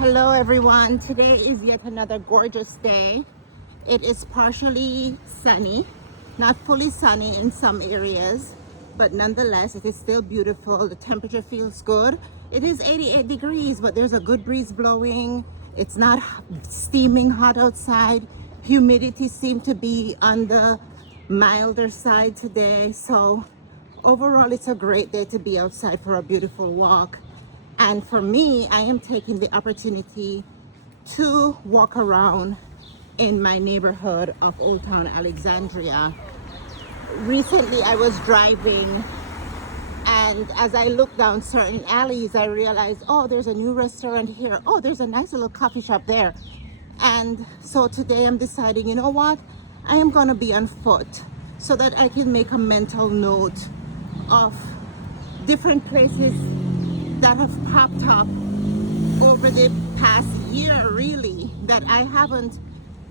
Hello everyone. Today is yet another gorgeous day. It is partially sunny, not fully sunny in some areas, but nonetheless it is still beautiful. The temperature feels good. It is 88 degrees, but there's a good breeze blowing. It's not steaming hot outside. Humidity seemed to be on the milder side today. So overall, it's a great day to be outside for a beautiful walk. And for me, I am taking the opportunity to walk around in my neighborhood of Old Town Alexandria. Recently, I was driving, and as I looked down certain alleys, I realized, oh, there's a new restaurant here. Oh, there's a nice little coffee shop there. And so today I'm deciding, you know what? I am gonna be on foot so that I can make a mental note of different places that have popped up over the past year, really, that I haven't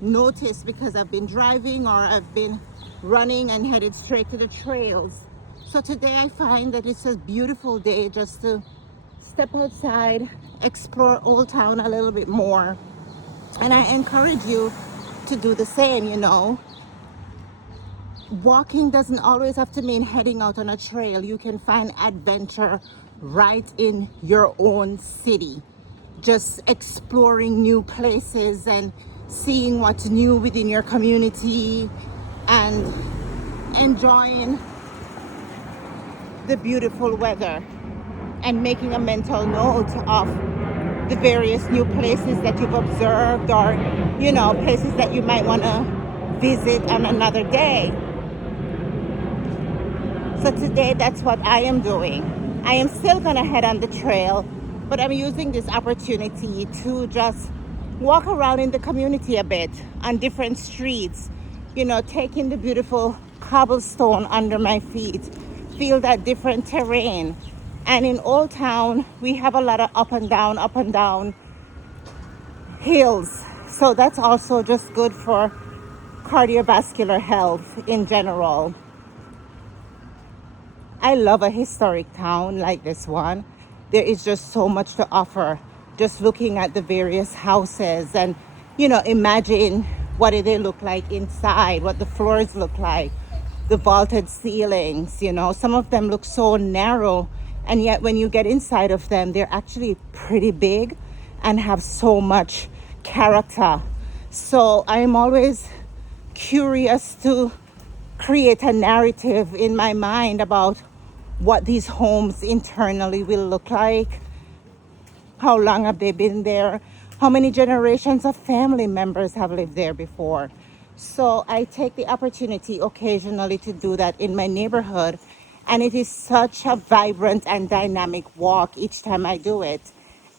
noticed because I've been driving or I've been running and headed straight to the trails. So today I find that it's a beautiful day just to step outside, explore Old Town a little bit more. And I encourage you to do the same, you know. Walking doesn't always have to mean heading out on a trail. You can find adventure right in your own city. Just exploring new places and seeing what's new within your community and enjoying the beautiful weather and making a mental note of the various new places that you've observed, or, you know, places that you might want to visit on another day. So today, that's what I am doing. I am still gonna head on the trail, but I'm using this opportunity to just walk around in the community a bit on different streets, you know, taking the beautiful cobblestone under my feet, feel that different terrain. And in Old Town, we have a lot of up and down hills. So that's also just good for cardiovascular health in general. I love a historic town like this one. There is just so much to offer. Just looking at the various houses and, you know, imagine what do they look like inside, what the floors look like, the vaulted ceilings, you know. Some of them look so narrow, and yet when you get inside of them, they're actually pretty big and have so much character. So I'm always curious to create a narrative in my mind about what these homes internally will look like. How long have they been there? How many generations of family members have lived there before? So I take the opportunity occasionally to do that in my neighborhood. And it is such a vibrant and dynamic walk each time I do it.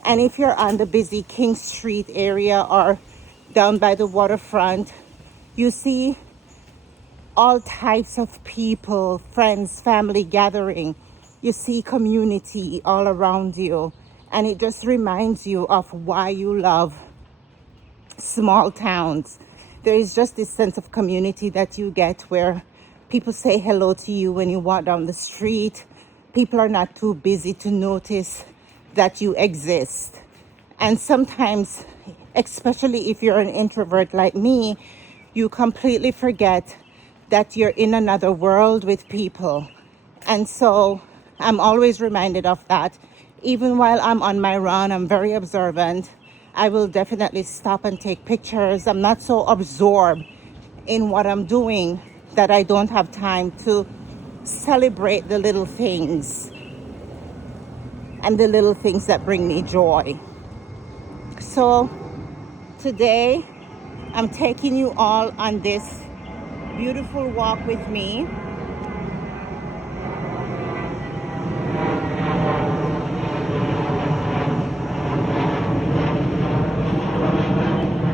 And if you're on the busy King Street area or down by the waterfront, you see all types of people, friends, family gathering. You see community all around you. And it just reminds you of why you love small towns. There is just this sense of community that you get where people say hello to you when you walk down the street. People are not too busy to notice that you exist. And sometimes, especially if you're an introvert like me, you completely forget that you're in another world with people. And so I'm always reminded of that. Even while I'm on my run, I'm very observant. I will definitely stop and take pictures. I'm not so absorbed in what I'm doing that I don't have time to celebrate the little things and the little things that bring me joy. So today, I'm taking you all on this beautiful walk with me.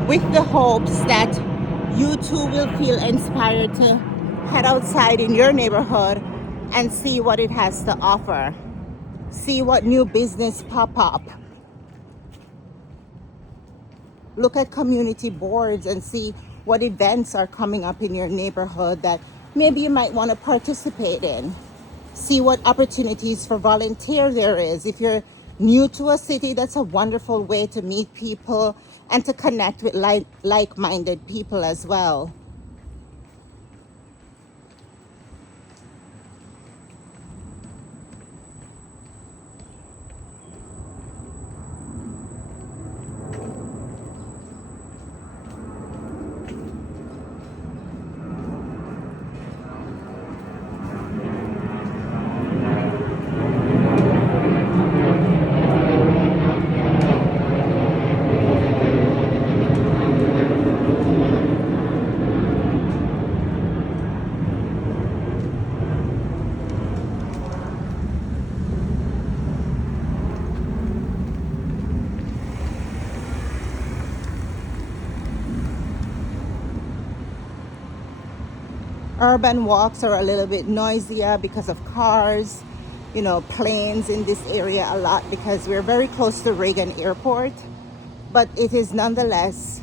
With the hopes that you too will feel inspired to head outside in your neighborhood and see what it has to offer. See what new business pop up. Look at community boards and see what events are coming up in your neighborhood that maybe you might want to participate in. See what opportunities for volunteer there is. If you're new to a city, that's a wonderful way to meet people and to connect with like-minded people as well. Urban walks are a little bit noisier because of cars, planes in this area a lot because we're very close to Reagan Airport. But it is nonetheless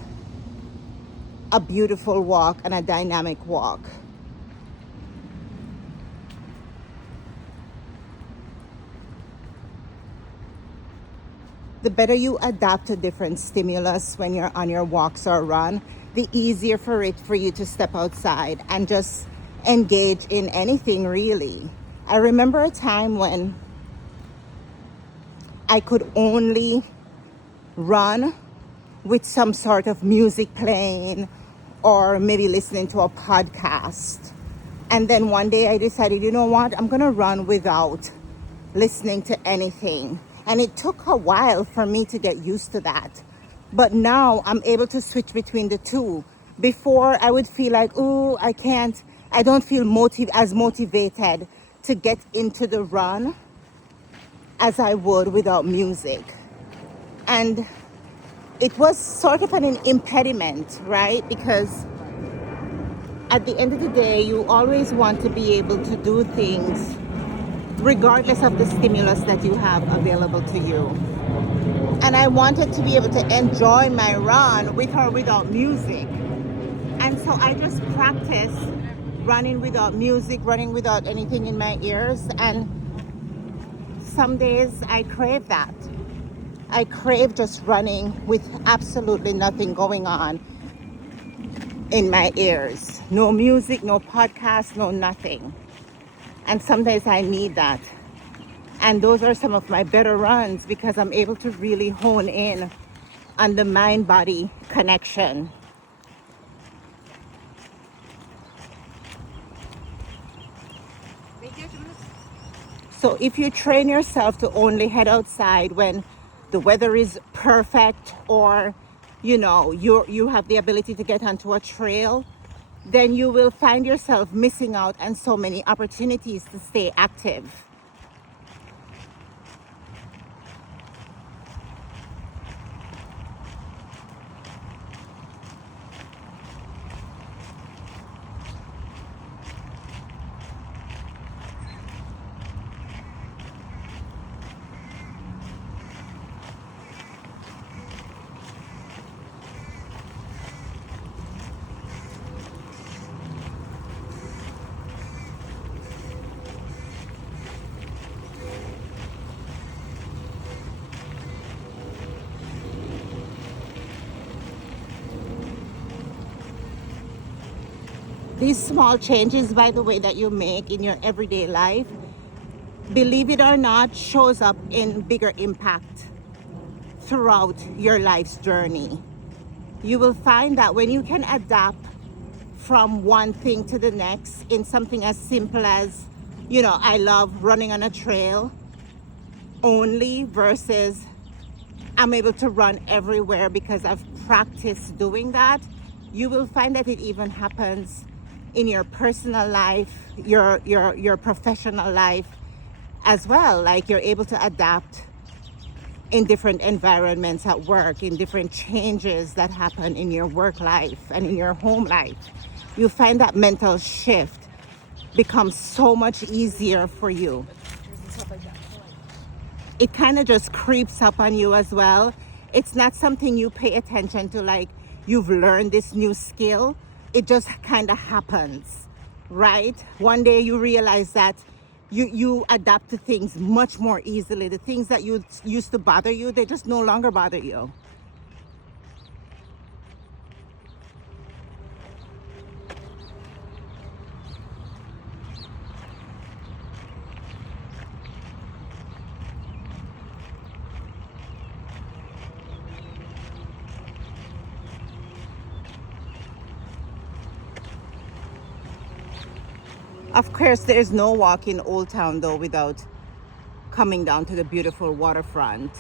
a beautiful walk and a dynamic walk. The better you adapt to different stimulus when you're on your walks or run, the easier for you to step outside and just engage in anything really. I remember a time when I could only run with some sort of music playing or maybe listening to a podcast. And then one day I decided, you know what, I'm gonna run without listening to anything. And it took a while for me to get used to that. But now I'm able to switch between the two. Before I would feel like, oh, I don't feel as motivated to get into the run as I would without music. And it was sort of an impediment, right? Because at the end of the day, you always want to be able to do things regardless of the stimulus that you have available to you. And I wanted to be able to enjoy my run with or without music. And so I just practiced running without music, running without anything in my ears. And some days I crave that. I crave just running with absolutely nothing going on in my ears. No music, no podcast, no nothing. And some days I need that. And those are some of my better runs because I'm able to really hone in on the mind-body connection. So if you train yourself to only head outside when the weather is perfect or you have the ability to get onto a trail, then you will find yourself missing out on so many opportunities to stay active. These small changes, by the way, that you make in your everyday life, believe it or not, shows up in bigger impact throughout your life's journey. You will find that when you can adapt from one thing to the next in something as simple as, I love running on a trail only versus I'm able to run everywhere because I've practiced doing that, you will find that it even happens in your personal life, your professional life as well. Like you're able to adapt in different environments at work, in different changes that happen in your work life and in your home life. You find that mental shift becomes so much easier for you. It kind of just creeps up on you as well. It's not something you pay attention to, like you've learned this new skill. It just kind of happens, right? One day you realize that you adapt to things much more easily. The things that you used to bother you, they just no longer bother you. Of course, there's no walk in Old Town though without coming down to the beautiful waterfront.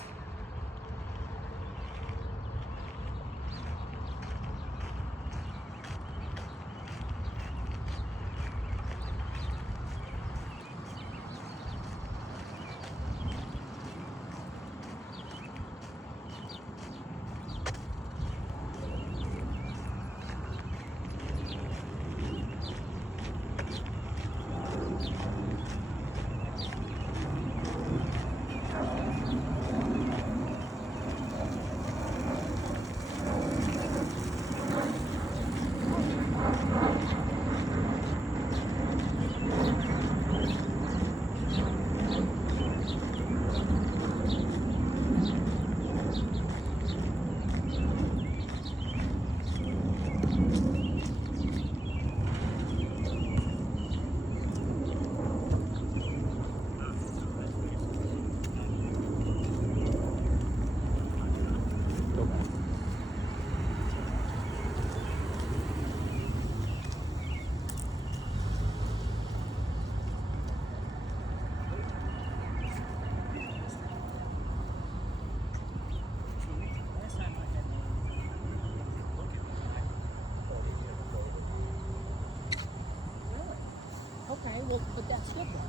Okay, well, but that's good then.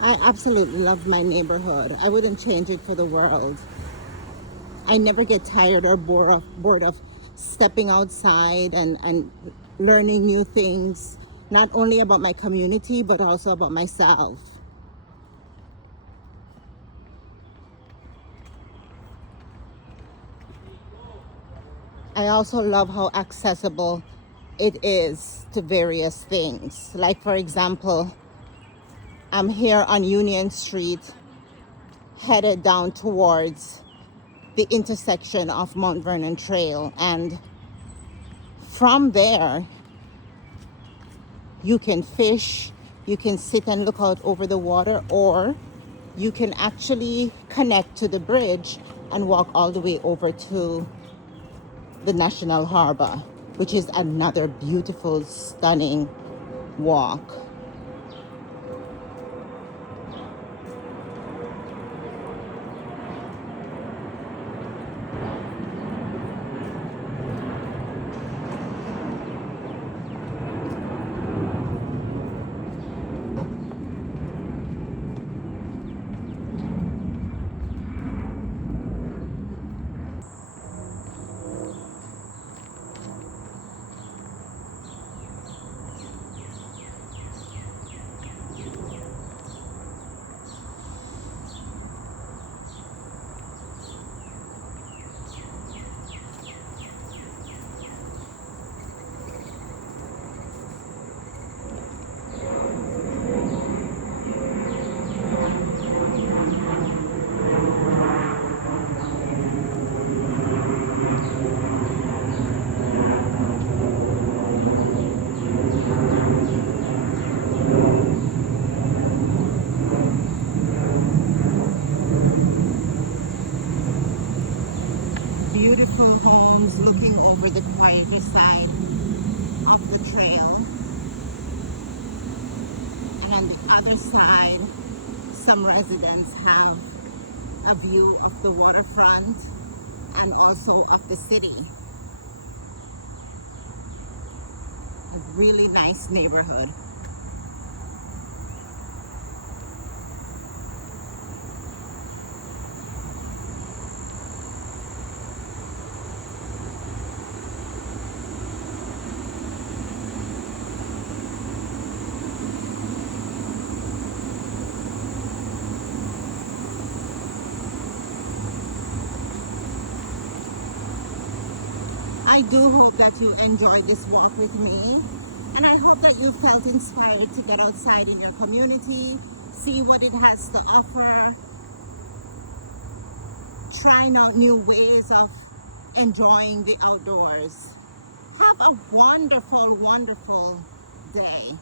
I absolutely love my neighborhood. I wouldn't change it for the world. I never get tired or bored of stepping outside and learning new things, not only about my community, but also about myself. I also love how accessible it is to various things. Like, for example, I'm here on Union Street, headed down towards the intersection of Mount Vernon Trail. And from there, you can fish, you can sit and look out over the water, or you can actually connect to the bridge and walk all the way over to the National Harbor, which is another beautiful, stunning walk. Beautiful homes looking over the quieter side of the trail. And on the other side, some residents have a view of the waterfront and also of the city. A really nice neighborhood. I do hope that you enjoyed this walk with me. And I hope that you felt inspired to get outside in your community, see what it has to offer, trying out new ways of enjoying the outdoors. Have a wonderful, wonderful day.